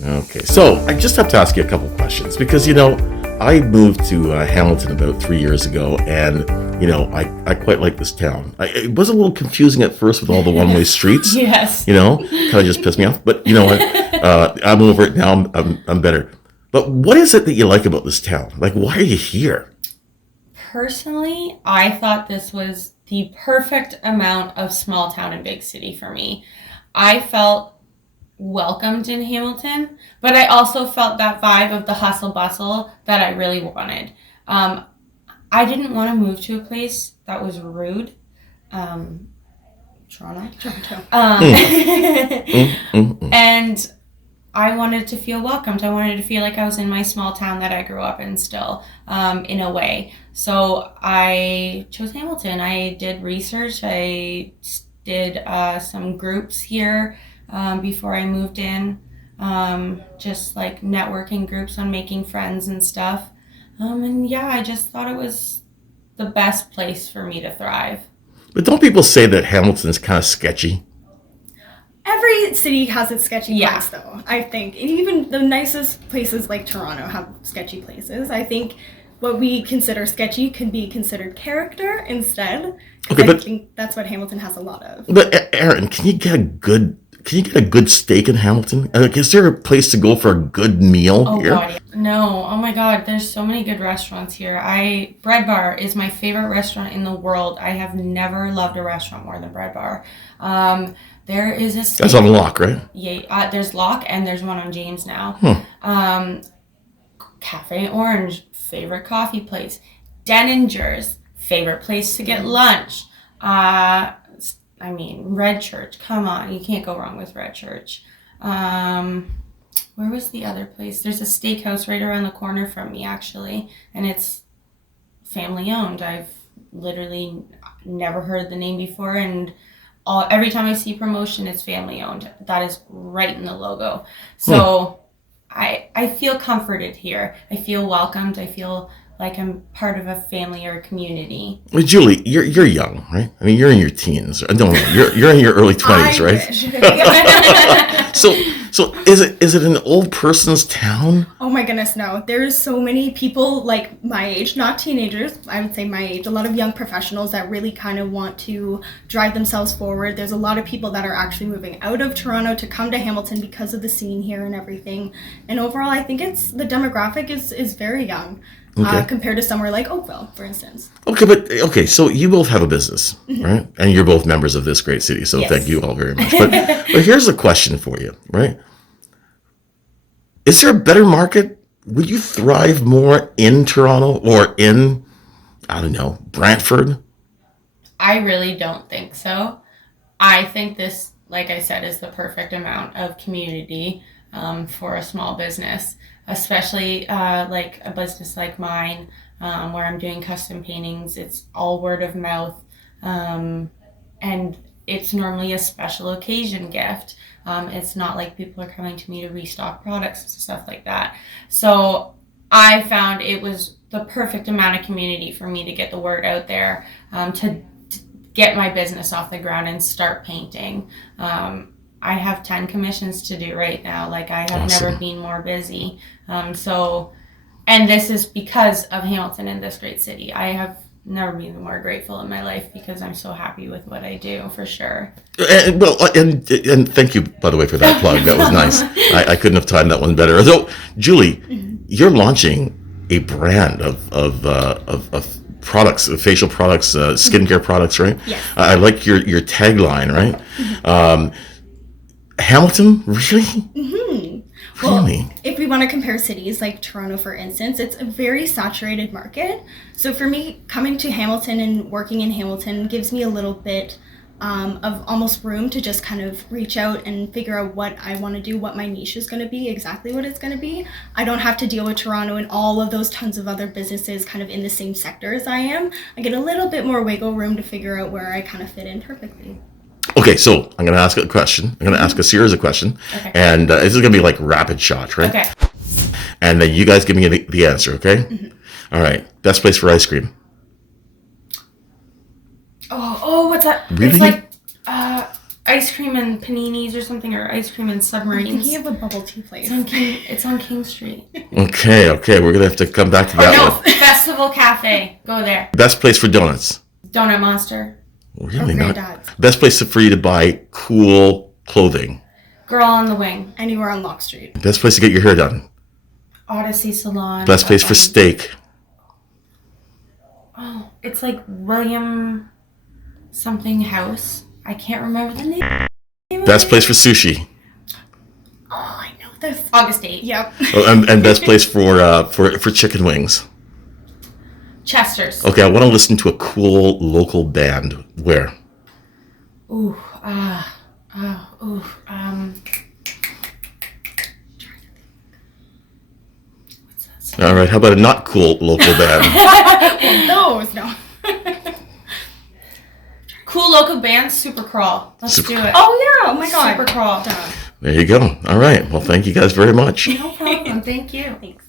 Okay, so I just have to ask you a couple questions because, I moved to Hamilton about 3 years ago, and, I quite like this town. It was a little confusing at first with all the one-way streets. Yes. Kind of just pissed me off. But you know what? I'm over it now. I'm better. But what is it that you like about this town? Like, why are you here? Personally, I thought this was the perfect amount of small town and big city for me. I felt welcomed in Hamilton, but I also felt that vibe of the hustle bustle that I really wanted. I didn't want to move to a place that was rude. Toronto. And I wanted to feel welcomed. I wanted to feel like I was in my small town that I grew up in still, in a way. So I chose Hamilton. I did research. I did some groups here before I moved in, just like networking groups on making friends and stuff. And yeah, I just thought it was the best place for me to thrive. But don't people say that Hamilton is kind of sketchy? Every city has its sketchy Yeah. parts, though, I think. And even the nicest places like Toronto have sketchy places. I think what we consider sketchy can be considered character instead. Okay, I think that's what Hamilton has a lot of. But Eryn, can you get a good steak in Hamilton? Like, is there a place to go for a good meal Oh here? God, yeah. No. Oh my God, there's so many good restaurants here. Bread Bar is my favorite restaurant in the world. I have never loved a restaurant more than Bread Bar. There is a steak. That's on Lock, right? Yeah, there's Locke and there's one on James now. Cafe Orange, favorite coffee place. Denninger's, favorite place to get lunch. Red Church. Come on, you can't go wrong with Red Church. Where was the other place? There's a steakhouse right around the corner from me, actually, and it's family owned. I've literally never heard the name before, and every time I see promotion, it's family owned. That is right in the logo. So I feel comforted here. I feel welcomed. I feel like I'm part of a family or a community. Well, Julie, you're young, right? I mean, you're in your teens. No, you're in your early 20s, right? So is it an old person's town? Oh my goodness, no. There's so many people like my age, not teenagers, I would say my age, a lot of young professionals that really kind of want to drive themselves forward. There's a lot of people that are actually moving out of Toronto to come to Hamilton because of the scene here and everything. And overall, I think the demographic is very young. Okay. Compared to somewhere like Oakville, for instance. Okay, so you both have a business, right? And you're both members of this great city, so Yes. Thank you all very much. But here's a question for you, right? Is there a better market? Would you thrive more in Toronto or in, I don't know, Brantford? I really don't think so. I think this, like I said, is the perfect amount of community for a small business, especially like a business like mine, where I'm doing custom paintings. It's all word of mouth, and it's normally a special occasion gift. It's not like people are coming to me to restock products and stuff like that. So I found it was the perfect amount of community for me to get the word out there, to get my business off the ground and start painting. I have 10 commissions to do right now. Like, I have Awesome. never been more busy. And this is because of Hamilton and this great city. I have never been more grateful in my life because I'm so happy with what I do, for sure. And thank you, by the way, for that plug. That was nice. I couldn't have timed that one better. So, Julie, you're launching a brand of products, facial products, skincare products, right? Yes. I like your tagline, right? Hamilton, really? Well, Really? if we want to compare cities like Toronto, for instance, it's a very saturated market. So for me, coming to Hamilton and working in Hamilton gives me a little bit of almost room to just kind of reach out and figure out what I want to do, what my niche is going to be, exactly what it's going to be. I don't have to deal with Toronto and all of those tons of other businesses kind of in the same sector as I am. I get a little bit more wiggle room to figure out where I kind of fit in perfectly. Okay, so I'm going to ask a question. I'm going to ask a series of questions. Okay. And this is going to be like rapid shots, right? Okay. And then you guys give me the answer, okay? All right. Best place for ice cream? Oh, what's that? Really? It's like ice cream and paninis or something, or ice cream and I'm submarines. thinking of a bubble tea place. It's on King Street. Okay, we're gonna have to come back to that one. Festival Cafe. Go there. Best place for donuts. Donut Monster. Really not. Granddad's. Best place for you to buy cool clothing. Girl on the Wing. Anywhere on Lock Street. Best place to get your hair done. Odyssey Salon. Best place for steak. Oh, it's like William something House. I can't remember the name. Best place for sushi. Oh, I know this. August 8. Yep. Oh, and best place for chicken wings. Chester's. Okay, I want to listen to a cool local band. Where? Ooh, what's that? All right, how about a not cool local band? Those, no. Cool local band, Super Crawl. Let's Super- do it. Oh, yeah. Oh, my God. Super Crawl. Done. There you go. All right. Well, thank you guys very much. No problem. Thank you. Thanks.